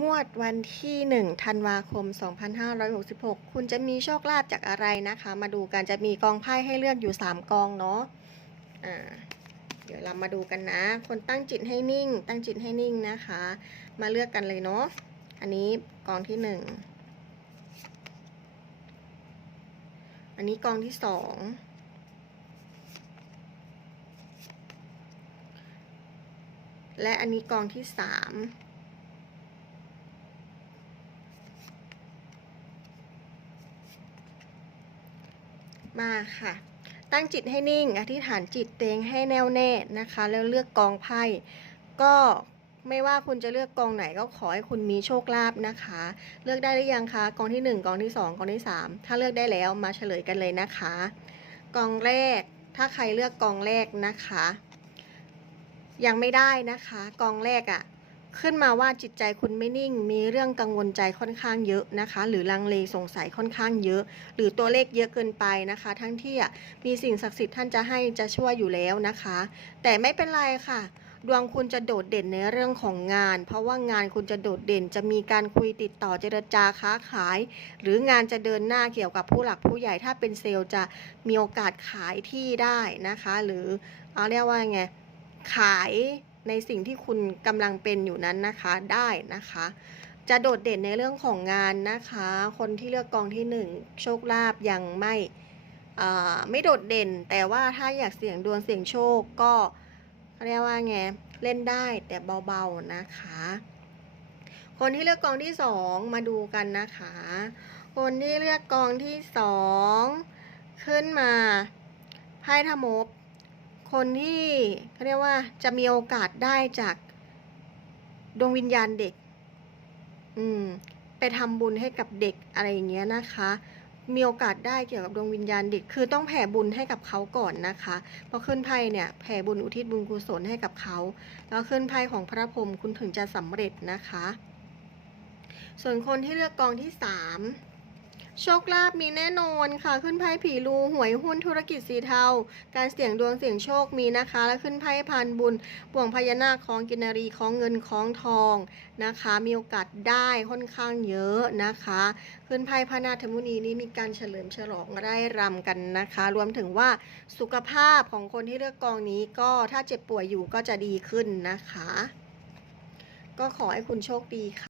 งวดวันที่ 1 ธันวาคม 2566 คุณจะมีโชคลาภจากอะไรนะคะ มาดูกันจะมีกองไพ่ให้เลือกอยู่ 3 กองเนาะอ่าเดี๋ยวเรามาดูกันนะ คนตั้งจิตให้นิ่ง ตั้งจิตให้นิ่งนะคะ มาเลือกกันเลยเนาะ อันนี้กองที่ 1 อันนี้กองที่ 2 และอันนี้กองที่ 3 มาค่ะ ตั้งจิตให้นิ่ง อธิษฐานจิตเตงให้แน่วแน่นะคะ แล้วเลือกกองไพ่ก็ไม่ว่าคุณจะเลือกกองไหนก็ขอให้คุณมีโชคลาภนะคะ เลือกได้หรือยังคะกองที่ 1กองที่ 2กองที่ 3 ถ้าเลือกได้แล้วมาเฉลยกันเลยนะคะ กองแรกถ้าใครเลือกกองแรกนะคะ ยังไม่ได้นะคะ กองแรกอะ่ะ ขึ้นมาว่าจิตใจคุณไม่นิ่ง มีเรื่องกังวลใจค่อนข้างเยอะนะคะ หรือลังเลสงสัยค่อนข้างเยอะ หรือตัวเลขเยอะเกินไปนะคะ ทั้งที่มีสิ่งศักดิ์สิทธิ์ท่านจะให้จะช่วยอยู่แล้วนะคะ แต่ไม่เป็นไรค่ะดวงคุณจะโดดเด่นในเรื่องของงาน เพราะว่างานคุณจะโดดเด่น จะมีการคุยติดต่อเจรจาค้าขาย หรืองานจะเดินหน้าเกี่ยวกับผู้หลักผู้ใหญ่ถ้าเป็นเซลล์จะมีโอกาสขายที่ได้นะคะ หรือเอาเรียกว่าไงขาย ในสิ่งที่คุณกำลังเป็นอยู่นั้นนะคะได้นะคะ จะโดดเด่นในเรื่องของงานนะคะ คนที่เลือกกองที่หนึ่งโชคลาภยังไม่ไม่โดดเด่น แต่ว่าถ้าอยากเสี่ยงดวงเสี่ยงโชคก็เรียกว่าไงเล่นได้แต่เบาๆนะคะ คนที่เลือกกองที่สองมาดูกันนะคะ คนที่เลือกกองที่สองขึ้นมาไพ่ทมบ คนที่เขาเรียกว่าจะมีโอกาสได้จากดวงวิญญาณเด็ก อืม ไปทำบุญให้กับเด็กอะไรอย่างเงี้ยนะคะ มีโอกาสได้เกี่ยวกับดวงวิญญาณเด็ก คือต้องแผ่บุญให้กับเขาก่อนนะคะพอขึ้นไพ่เนี่ย แผ่บุญอุทิศบุญกุศลให้กับเขา แล้วขึ้นไพ่ของพระพรหมคุณถึงจะสำเร็จนะคะ ส่วนคนที่เลือกกองที่สาม โชคลาภมีแน่นอนค่ะ ขึ้นไพ่ผีรูหวยหุ้นธุรกิจสีเทา การเสี่ยงดวงเสี่ยงโชคมีนะคะ แล้วขึ้นไพ่พานบุญบ่วงพญานาคของกินนารีของเงินของทองนะคะ มีโอกาสได้ค่อนข้างเยอะนะคะ ขึ้นไพ่พระนาถมุนีนี้มีการเฉลิมฉลองไร่รำกันนะคะ รวมถึงว่าสุขภาพของคนที่เลือกกองนี้ก็ถ้าเจ็บป่วยอยู่ก็จะดีขึ้นนะคะ ก็ขอให้คุณโชคดีค่ะ